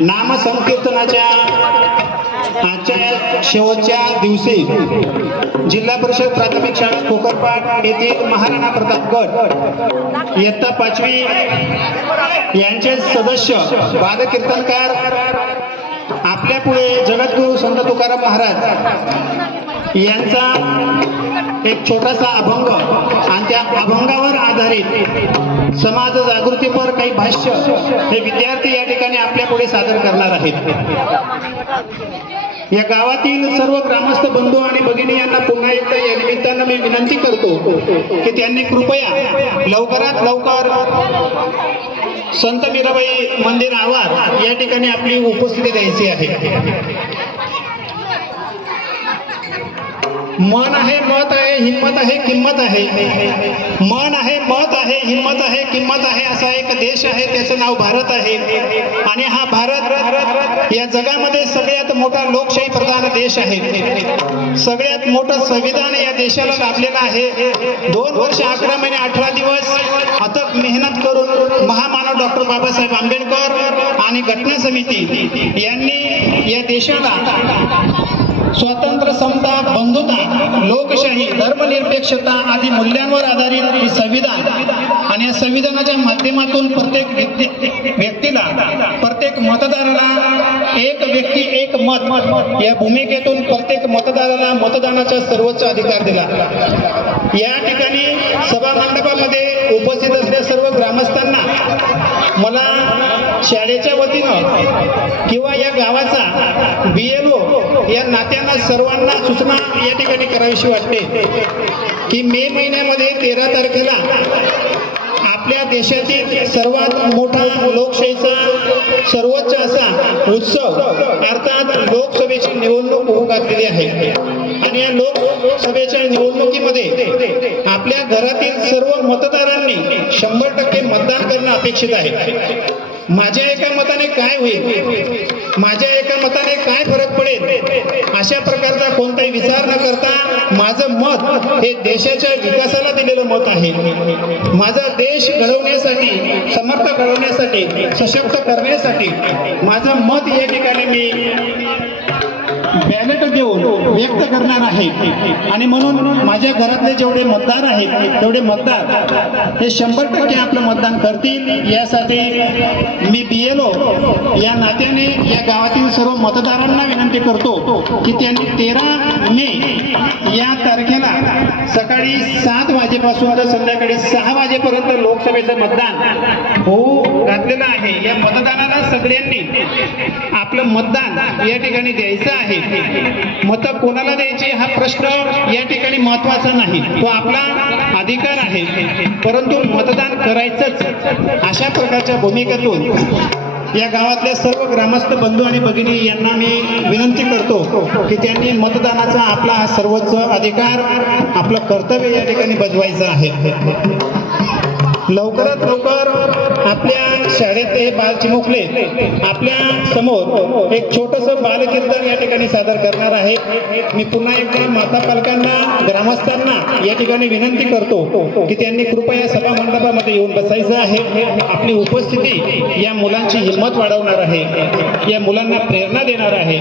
नामसंकीर्तनाच्या आजच्या शेवटच्या दिवशी जिल्हा परिषद प्राथमिक शाळा कोकरपाट येथील महाराणा प्रतापगड इयत्ता पाचवी यांचे सदस्य बालकीर्तनकार आपल्या पुढे जगद्गुरु संत तुकाराम महाराज यांचा एक छोटासा अभंग आणि त्या अभंगावर आधारित समाज जागृतीपर काही भाष्य हे विद्यार्थी या ठिकाणी आपल्या पुढे सादर करणार आहेत. या गावातील सर्व ग्रामस्थ बंधू आणि भगिनी यांना पुन्हा एकदा या निमित्तानं मी विनंती करतो की त्यांनी कृपया लवकरात लवकर संत मीराबाई मंदिर आवार या ठिकाणी आपली उपस्थिती द्यायची आहे. मन आहे मत आहे हिंमत आहे किंमत आहे. मन आहे मत आहे हिंमत आहे किंमत आहे असा एक देश आहे त्याचं नाव भारत आहे. आणि हा भारत या जगामध्ये सगळ्यात मोठा लोकशाही प्रधान देश आहे. सगळ्यात मोठं संविधान या देशाला लाभलेलं आहे. दोन वर्ष अकरा महिने अठरा दिवस अथक मेहनत करून महामानव डॉक्टर बाबासाहेब आंबेडकर आणि घटना समिती यांनी या देशाला स्वातंत्र्य समता बंधुता लोकशाही धर्मनिरपेक्षता आदी मूल्यांवर आधारित ही संविधान. आणि या संविधानाच्या माध्यमातून प्रत्येक व्यक्ती व्यक्तीला प्रत्येक मतदाराला एक व्यक्ती एक मत. या भूमिकेतून प्रत्येक मतदाराला मतदानाचा सर्वोच्च अधिकार दिला. या ठिकाणी सभा मंडपामध्ये उपस्थित असलेल्या सर्व ग्रामस्थांना मला शाळेच्या वतीनं किंवा या गावाचा बी एल ओ या नात्यांना सर्वांना सूचना या ठिकाणी करावीशी वाटते की मे महिन्यामध्ये तेरा तारखेला आपल्या देशातील सर्वात मोठा लोकशाहीचा सर्वोच्च असा उत्सव अर्थात लोकसभेची निवडणूक होऊ घातलेली आहे. आणि या लोकसभेच्या निवडणुकीमध्ये आपल्या घरातील सर्व मतदारांनी शंभर टक्के मतदान करणं अपेक्षित आहे. माझ्या एका मताने काय होईल? माझ्या एका मताने काय फरक पडेल? अशा प्रकारचा कोणताही विचार न करता माझं मत हे देशाच्या विकासाला दिलेलं मत आहे. माझा देश घडवण्यासाठी समर्थ घडवण्यासाठी सशक्त करण्यासाठी माझं मत या ठिकाणी मी बॅलेट देऊन व्यक्त करणार आहे. आणि म्हणून माझ्या घरातले जेवढे मतदार आहेत तेवढे मतदार हे शंभर टक्के आपलं मतदान करतील. यासाठी मी बीएलओ या नात्याने या गावातील सर्व मतदारांना विनंती करतो की त्यांनी तेरा मे या सकाळी सात वाजेपासून तर संध्याकाळी सहा वाजेपर्यंत लोकसभेचं मतदान. होऊ घातलेलं आहे. या मतदानाला सगळ्यांनी आपलं मतदान या ठिकाणी द्यायचं आहे. मतं कोणाला द्यायची हा प्रश्न या ठिकाणी महत्त्वाचा नाही. तो आपला अधिकार आहे. परंतु मतदान करायचंच अशा प्रकारच्या भूमिकेतून या गावातल्या सर्व ग्रामस्थ बंधू आणि भगिनी यांना मी विनंती करतो की त्यांनी मतदानाचा आपला हा सर्वोच्च अधिकार आपलं कर्तव्य या ठिकाणी बजवायचं आहे. लवकरात लवकर आपल्या शाळेतले बाल चिमुकले. आपल्यासमोर एक छोटस बालकीर्तन या ठिकाणी सादर करणार आहे. मी पुन्हा एकदा माता पालकांना ग्रामस्थांना या ठिकाणी विनंती करतो की त्यांनी कृपया सभा मंडपामध्ये येऊन बसायचं आहे. आपली उपस्थिती या मुलांची हिंमत वाढवणार आहे. या मुलांना प्रेरणा देणार आहे.